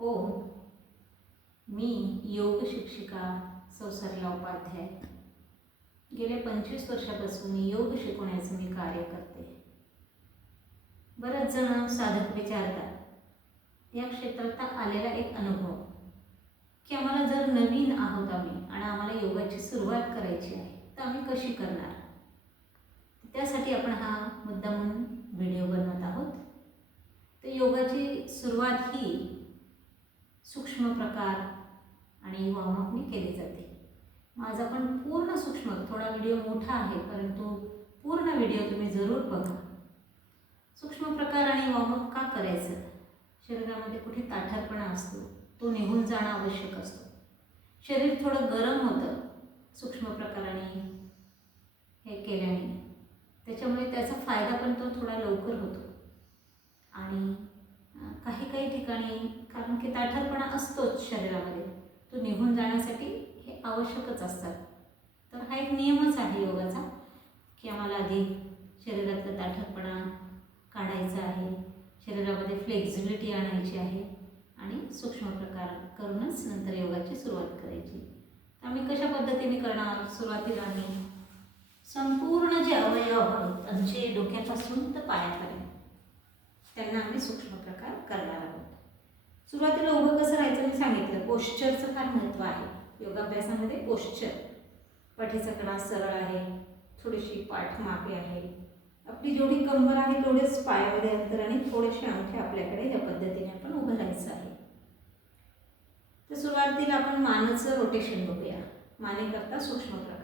ओ मी योग शिक्षिका संसारला उपाध्याय. गेल्या पंचवीस वर्षापासून योग शिकवण्याचं मी कार्य करते. बरेच जण साधक विचारतात या क्षेत्रात आलेला एक अनुभव की आम्हाला जर नवीन आहोत आम्ही आणि आम्हाला योगाची सुरुवात करायची आहे तर आम्ही कशी करणार? त्यासाठी आपण हा मुद्दा म्हणून व्हिडिओ बनवत आहोत. तर योगाची सुरुवात ही सूक्ष्म प्रकार आणि वॉर्मअप मी केले जाते. माझा पण पूर्ण सूक्ष्म थोडा व्हिडिओ मोठा आहे परंतु पूर्ण व्हिडिओ तुम्ही जरूर बघा. सूक्ष्म प्रकार आणि वॉर्मअप का करायचं? शरीरामध्ये कुठे ताठारपणा असतो तो निघून जाणं आवश्यक असतो. शरीर थोडं गरम होतं सूक्ष्म प्रकाराने हे केल्याने. त्याच्यामुळे त्याचा फायदा पण तो थोडा लवकर होतो. आणि काही काही ठिकाणी कारण की ताठरपणा असतोच शरीरामध्ये. तो निघून जाण्यासाठी हे आवश्यकच असतात. तर हा एक नियमच आहे योगाचा की आम्हाला आधी शरीरातला ताठरपणा काढायचा आहे. शरीरामध्ये फ्लेक्झिबिलिटी आणायची आहे आणि सूक्ष्म प्रकार करूनच नंतर योगाची सुरुवात करायची. तर आम्ही कशा पद्धतीने करणार? सुरुवातीला आम्ही संपूर्ण जे अवयव आहेत आमचे डोक्यापासून तर पायापर्यंत त्यांना आम्ही सूक्ष्म प्रकार करणार आहोत. सुरुवातीला उभं कसं राहायचं मी सांगितलं. पोश्चरचं फार महत्त्व आहे. योगाभ्यासामध्ये पोश्चर पाठीचा कडा सरळ आहे. थोडीशी पाठ मागे आहे. आपली जेवढी कंबर आहे तेवढेच पायामध्ये अंतर आणि थोडेसे अंगठे आपल्याकडे या पद्धतीने आपण उभं राहायचं आहे. तर सुरुवातीला आपण मानाचं रोटेशन बघूया. मानेकरता सूक्ष्म प्रकार.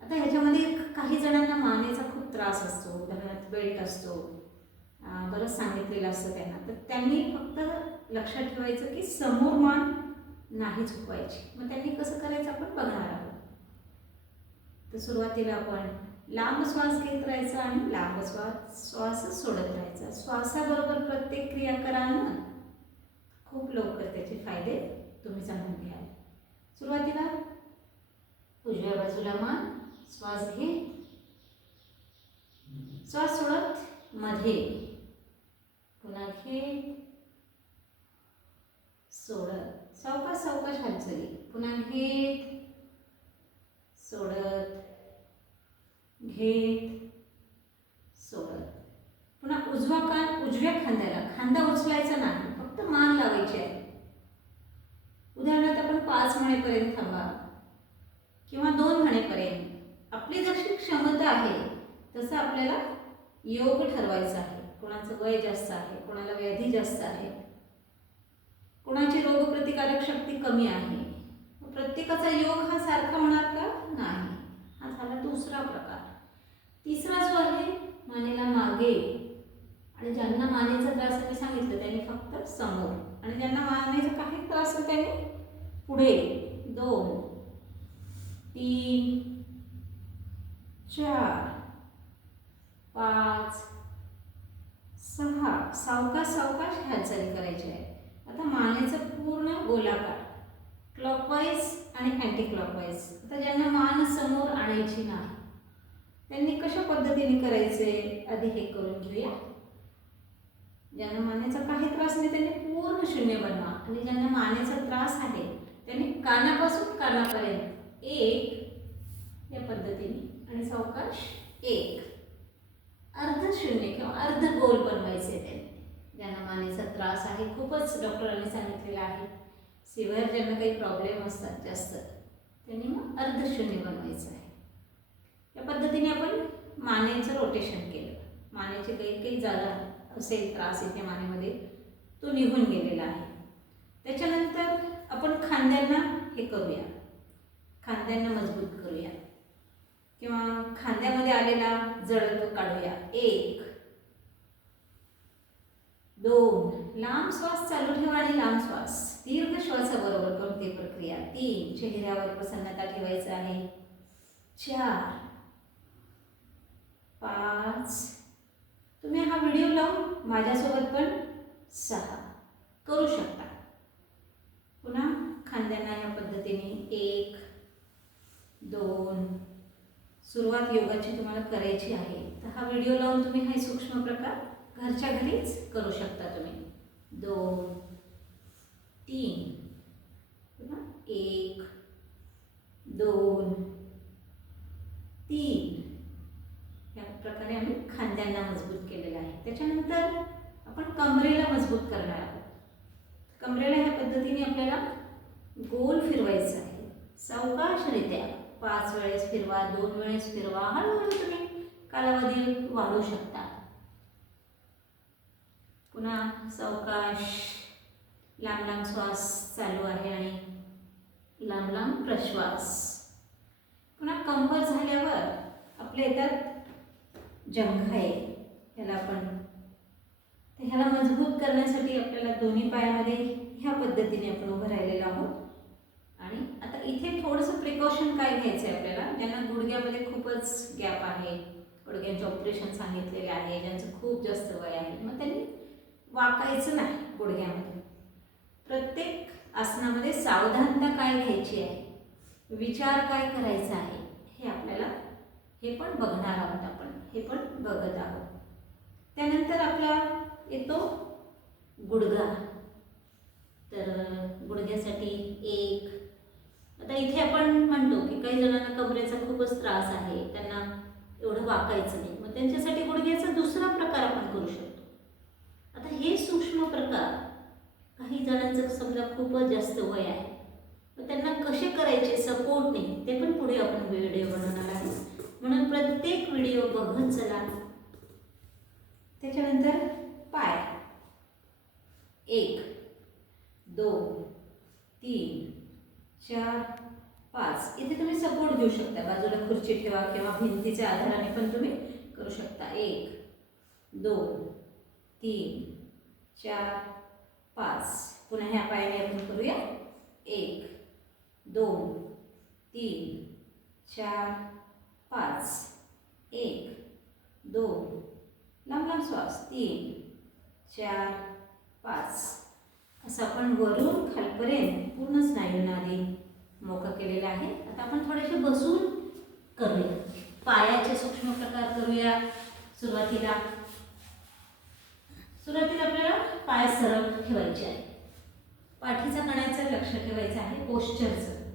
आता ह्याच्यामध्ये काही जणांना मानेचा खूप त्रास असतो. उदाहरणार्थ बेल्ट असतो. बरंच सांगितलेलं असतं त्यांना. तर त्यांनी फक्त लक्षात ठेवायचं की समोर मान नाही झुकवायची. मग त्यांनी कसं करायचं आपण बघणार आहोत. तर सुरुवातीला आपण लांब श्वास घेत राहायचा आणि लांब श्वास श्वास सोडत राहायचा. श्वासाबरोबर प्रत्येक क्रिया करा ना. खूप लवकर त्याचे फायदे तुम्ही जाणून घ्याल. सुरुवातीला उजव्या बाजूला मान श्वास घे. श्वास सोडत मध्ये पुन्हा घे. सोडत. सावकाश सावकाश हालचाली. पुन्हा घेत सोडत घेत सोडत. पुन्हा उजवा कान उजव्या खांद्याला. खांदा उचलायचा नाही फक्त मान लावायची आहे. उदाहरणार्थ आपण पाच म्हणेपर्यंत थांबा. किंवा दोन म्हणेपर्यंत. आपली जशी क्षमता आहे तसं आपल्याला योग ठरवायचा आहे. कोणाचं वय जास्त आहे कोणाला व्याधी जास्त आहे. कोणाची रोगप्रतिकारक शक्ती कमी आहे? प्रत्येकाचा योग हा सारखा होणार का? नाही. हा झाला दुसरा प्रकार. तिसरा जो आहे मानेला मागे. आणि ज्यांना मानेचा त्रास आहे सांगितलं त्यांनी फक्त समोर. आणि ज्यांना मानेचा काही त्रास आहे त्यांनी पुढे. दोन तीन चार पाच सहा. सावकाश सावकाश हालचाली करायची आहे आता मानेचा पूर्ण गोलाकार क्लॉकवाईज आणि अँटी क्लॉकवाईज आता ज्यांना मान समोर आणायची नाही त्यांनी कशा पद्धतीने करायचे? आधी हे करून घेऊया. ज्यांना मानेचा काही त्रास नाही त्यांनी पूर्ण शून्य बनवा. आणि ज्यांना मानेचा त्रास आहे त्यांनी कानापासून कानापर्यंत एक या पद्धतीने. आणि सावकाश एक. अर्ध शून्य किंवा अर्ध गोल बनवायचे त्यांनी ज्यांना मानेचा त्रास आहे खूपच डॉक्टरांनी सांगितलेलं आहे. सिवर ज्यांना काही प्रॉब्लेम असतात जास्त त्यांनी मग अर्धशून्य बनवायचं आहे. या पद्धतीने आपण मानेचं रोटेशन केलं. मानेचे काही काही जागा असेल त्रास इथे मानेमध्ये तो निघून गेलेला आहे. त्याच्यानंतर आपण खांद्यांना हे करूया. खांद्यांना मजबूत करूया. किंवा खांद्यामध्ये आलेला जडत्व काढूया. एक दोन लांब श्वास चालू ठेवा आणि लांब श्वास. दीर्घ श्वासाबरोबर कोणती प्रक्रिया? तीन चेहऱ्यावर प्रसन्नता ठेवायचं आहे. चार पाच. तुम्ही हा व्हिडिओ लावून माझ्यासोबत पण सहा. करू शकता. पुन्हा खांद्यांना या पद्धतीने एक दोन. सुरुवात योगाची तुम्हाला करायची आहे. तर हा व्हिडिओ लावून तुम्ही हा सूक्ष्म प्रकार घरच्या घरीच करू शकता तुम्ही. दोन तीन एक दोन तीन. या प्रकारे आम्ही खांद्यांना मजबूत केलेलं आहे. त्याच्यानंतर आपण कमरेला मजबूत करणार आहोत. कमरेला ह्या पद्धतीने आपल्याला गोल फिरवायचं आहे. सावकाशरित्या पाच वेळेस फिरवा दोन वेळेस फिरवा हळूहळू तुम्ही कालावधी वाढू शकता. पुन्हा सावकाश लांब लांब श्वास चालू आहे आणि लांब लांब प्रश्वास. पुन्हा कंबर झाल्यावर आपल्या येतात जंघाय ह्याला आपण तर ह्याला मजबूत करण्यासाठी आपल्याला दोन्ही पायामध्ये ह्या पद्धतीने आपण उभं राहिलेलो आहोत. आणि आता इथे थोडंसं प्रिकॉशन काय घ्यायचं आहे आपल्याला? ज्यांना गुडघ्यामध्ये खूपच गॅप आहे गुडघ्यांचे ऑपरेशन सांगितलेले आहे ज्यांचं खूप जास्त वय आहे मग त्यांनी वाकायचं नाही गुडघ्यामध्ये. प्रत्येक आसनामध्ये सावधानता काय घ्यायची आहे? विचार काय करायचा आहे? हे आपल्याला हे पण बघणार आहोत आपण. हे पण बघत आहोत. त्यानंतर आपला येतो गुडघा. तर गुडघ्यासाठी एक. आता इथे आपण म्हणतो की काही जणांना कमरेचा खूपच त्रास आहे. त्यांना एवढं वाकायचं नाही. मग त्यांच्यासाठी गुडघ्याचा दुसरा प्रकार आपण करू शकतो. तर हे सूक्ष्म प्रकार काही जणांचं समजा खूपच जास्त वय आहे. मग त्यांना कसे करायचे सपोर्ट नाही ते पण पुढे आपण व्हिडिओ बनवणार आहे म्हणून प्रत्येक व्हिडिओ बघत चला. त्याच्यानंतर पाय. एक दोन तीन चार पाच. इथे तुम्ही सपोर्ट घेऊ शकता. बाजूला खुर्ची ठेवा किंवा भिंतीच्या आधाराने पण तुम्ही करू शकता. एक दोन तीन चार पाच. पुन्हा ह्या पायाने आपण करूया. एक दोन तीन चार पाच. एक दोन. लांब लांब श्वास. तीन चार पाच. असं आपण वरून खालपर्यंत पूर्ण स्नायूंना आधी मोकळं केलेलं आहे. आता आपण थोडेसे बसून करूया. पायाचे सूक्ष्म प्रकार करूया. सुरुवातीला सुरुवातीत आपल्याला पाय सरळ ठेवायचे आहे. पाठीचा कण्याचं लक्ष ठेवायचं आहे पोश्चरचं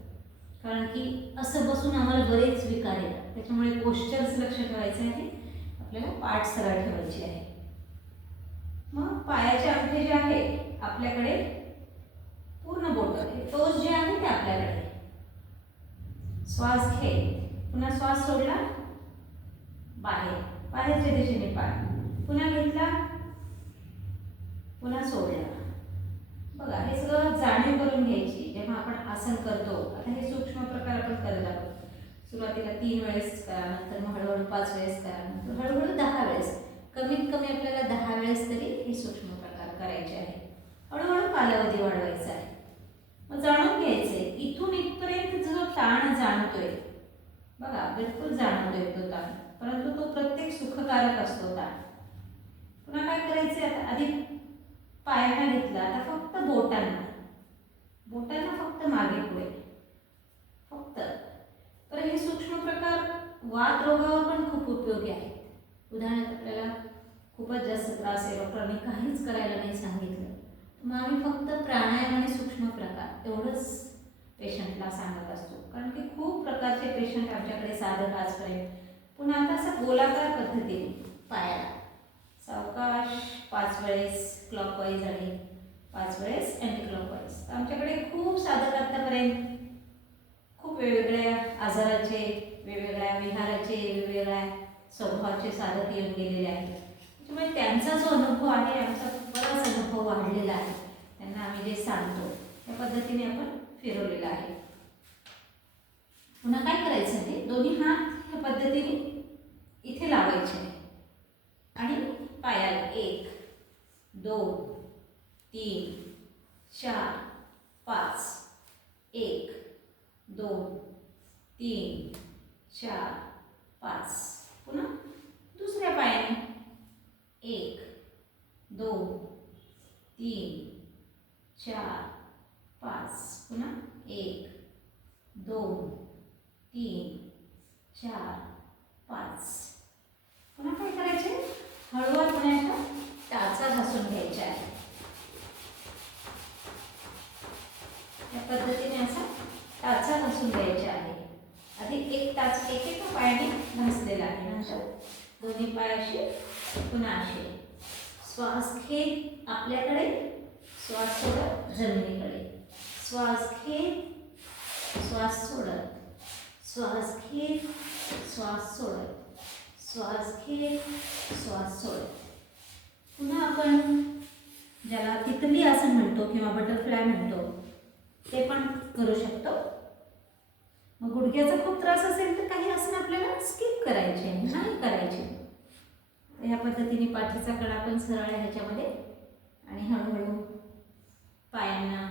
कारण की असं बसून आम्हाला बरेच विकार येतात. त्याच्यामुळे पोश्चरचं लक्ष ठेवायचं आहे. आपल्याला पाठ सरळ ठेवायची आहे. मग पायाचे अंगठे जे आहे आपल्याकडे पूर्ण बोट आहे. टोस जे आहे ते आपल्याकडे श्वास घे. पुन्हा श्वास सोडला. बाहेर. बाहेरच्या दिशेने पाय. पुन्हा घेतला. पुन्हा सोडला बघा हे सगळं जाणीव करून घ्यायची जेव्हा आपण आसन करतो आता हे सूक्ष्म प्रकार आपण करत आहोत. सुरुवातीला तीन वेळेस करा नंतर मग हळूहळू पाच वेळेस करा नंतर हळूहळू दहा वेळेस. कमीत कमी आपल्याला दहा वेळेस तरी हे सूक्ष्म प्रकार करायचे आहे. हळूहळू कालावधी वाढवायचा आहे. मग जाणून घ्यायचे इथून इथपर्यंत जो ताण जाणतोय बघा बिलकुल जाणवतोय तो ताण. परंतु तो प्रत्येक सुखकारक असतो ताण. पुन्हा काय करायचे आता? अधिक पायांना घेतला आता फक्त बोटांना. बोटांना फक्त मागे पुढे. फक्त. तर हे सूक्ष्म प्रकार वात रोगावर पण खूप उपयोगी आहेत. उदाहरणार्थ आपल्याला खूपच जास्त त्रास आहे. डॉक्टरांनी काहीच करायला नाही सांगितलं. मग आम्ही फक्त प्राणायाम आणि सूक्ष्म प्रकार एवढंच पेशंटला सांगत असतो. कारण की खूप प्रकारचे पेशंट आमच्याकडे साधक आजपर्यंत. पुन्हा आता असं गोलाकार पद्धतीने पायाला. सावकाश पाच वेळेस क्लॉकवाईज आणि पाच वेळेस अँटी क्लॉकवाईज आमच्याकडे खूप साधक आत्तापर्यंत खूप वेगवेगळ्या आजाराचे वेगवेगळ्या विहाराचे वेगवेगळ्या स्वभावाचे साधक येऊन गेलेले आहेत. त्याच्यामुळे त्यांचा जो अनुभव आहे आमचा बराच अनुभव वाढलेला आहे. त्यांना आम्ही जे सांगतो त्या पद्धतीने आपण फिरवलेलं आहे. पुन्हा काय करायचं ते दोन्ही हात ह्या पद्धतीने इथे लावायचे. आणि पायाला एक दोन तीन चार पाच एक दोन तीन चार पाच. पुन्हा दुसऱ्या पायाने. एक दोन तीन चार पाच. पुन्हा एक दोन तीन चार पाच पुन्हा काय करायचे हळूवारपणे अशा टाचा घासून घ्यायच्या आहे या पद्धतीने असा टाचा घासून द्यायचा आहे. आधी एक टाच एक एका पायाने घासलेला आहे. नंतर दोन्ही पाय असे पुन्हा असे. श्वास घेत आपल्याकडे श्वास सोडत जमिनीकडे. श्वास घेत श्वास सोडत. श्वास घेत श्वास सोडत. श्वास घेत श्वास सोडत. पुन्हा आपण ज्याला तितली असं म्हणतो किंवा बटरफ्लाय म्हणतो ते पण करू शकतो. मग गुडघ्याचा खूप त्रास असेल तर काही आसन आपल्याला स्किप करायचे नाही करायचे. ह्या पद्धतीने पाठीचा कडा पण सरळ आहे ह्याच्यामध्ये. आणि हळूहळू पायांना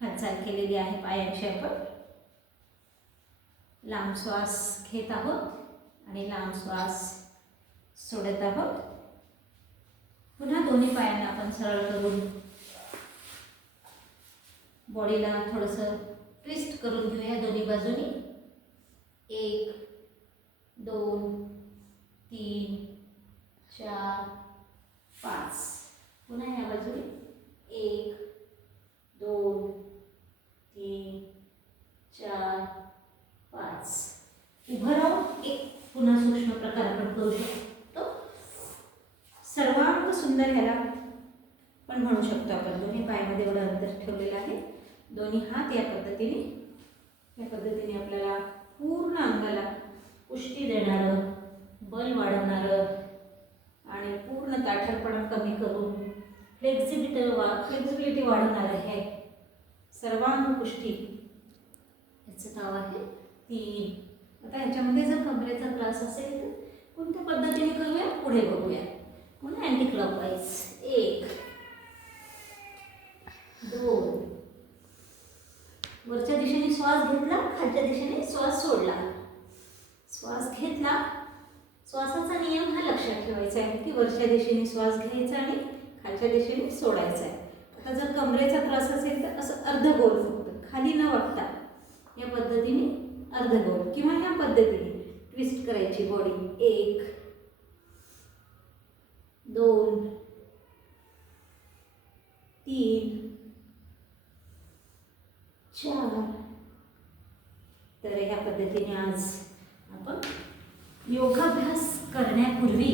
हालचाल केलेली आहे पायांची आपण लांब श्वास घेत आहोत आणि लांब श्वास सोडत आहोत. पुन्हा दोन्ही पायांना आपण सरळ करून बॉडीला थोडंसं ट्विस्ट करून घेऊया दोन्ही बाजूनी. एक दोन तीन चार पाच. पुन्हा ह्या बाजूने. एक दोन तीन चार पाच. उभं राहून एक पुन्हा सूक्ष्म प्रकार आपण करू शकतो. सर्वांग सुंदर ह्याला पण म्हणू शकतो आपण. दोन्ही पायामध्ये एवढं अंतर ठेवलेलं आहे. दोन्ही हात या पद्धतीने या पद्धतीने आपल्याला पूर्ण अंगाला पुष्टी देणारं बल वाढवणारं आणि पूर्ण ताठरपणा कमी करून फ्लेक्झिबिलिटी वा फ्लेक्झिबिलिटी वाढवणारं हे सर्वांग पुष्टी याचं नाव आहे तीन. आता ह्याच्यामध्ये जर कमरेचा त्रास असेल तर कोणत्या पद्धतीने करूया? पुढे बघूया. पुन्हा अँटी क्लॉकवाईज एक दोन वरच्या दिशेने श्वास घेतला खालच्या दिशेने श्वास सोडला. श्वास घेतला. श्वासाचा नियम हा लक्षात ठेवायचा आहे की वरच्या दिशेने श्वास घ्यायचा आणि खालच्या दिशेने सोडायचा आहे. आता जर कमरेचा त्रास असेल तर असं अर्धगोल फक्त खाली न वाटता या पद्धतीने अर्धगोल किंवा ह्या पद्धतीने ट्विस्ट करायची बॉडी एक दोन तीन चार. तर ह्या पद्धतीने आज आपण योगाभ्यास करण्यापूर्वी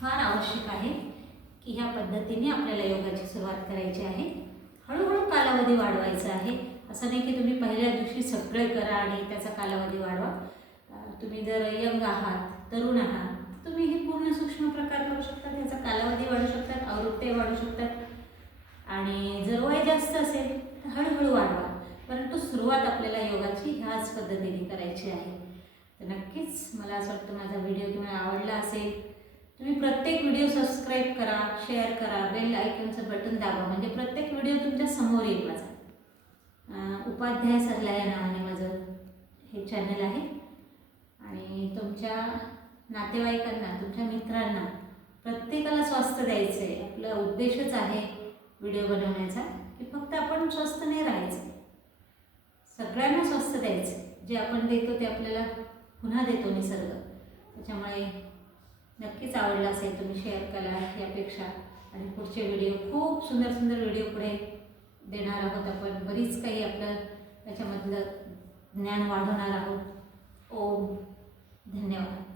फार आवश्यक आहे की ह्या पद्धतीने आपल्याला योगाची सुरुवात करायची आहे. हळूहळू कालावधी वाढवायचा आहे. असं नाही की तुम्ही पहिल्या दिवशी सगळे करा आणि त्याचा कालावधी वाढवा. तुम्ही जर यंग आहात तरुण आहात तर तुम्ही हे पूर्ण सूक्ष्म प्रकार करू शकता त्याचा कालावधी वाढू शकतात आवृत्त्या वाढू शकतात. आणि जर वय जास्त असेल तर हळूहळू वाढवा. सुरुवात आपल्याला योगाची ह्याच पद्धतीने करायची आहे. तर नक्कीच मला असं वाटतं माझा व्हिडिओ तुम्हाला आवडला असेल. तुम्ही प्रत्येक व्हिडिओ सबस्क्राईब करा शेअर करा बेल आयकनचं बटन दाबा. म्हणजे प्रत्येक व्हिडिओ तुमच्यासमोर येईल माझा. उपाध्याय सरला या नावाने माझं हे चॅनल आहे. आणि तुमच्या नातेवाईकांना तुमच्या मित्रांना प्रत्येकाला स्वास्थ्य द्यायचं आहे आपला उद्देशच आहे व्हिडिओ बनवण्याचा की फक्त आपण स्वस्थ नाही राहायचं. सगळ्यांना स्वस्त द्यायचं. जे आपण देतो ते आपल्याला पुन्हा देतो निसर्ग. त्याच्यामुळे नक्कीच आवडला असेल तुम्ही शेअर करा ही अपेक्षा. आणि पुढचे व्हिडिओ खूप सुंदर सुंदर व्हिडिओ पुढे देणार आहोत आपण. बरीच काही आपलं त्याच्यामधलं ज्ञान वाढवणार आहोत. ओम. धन्यवाद.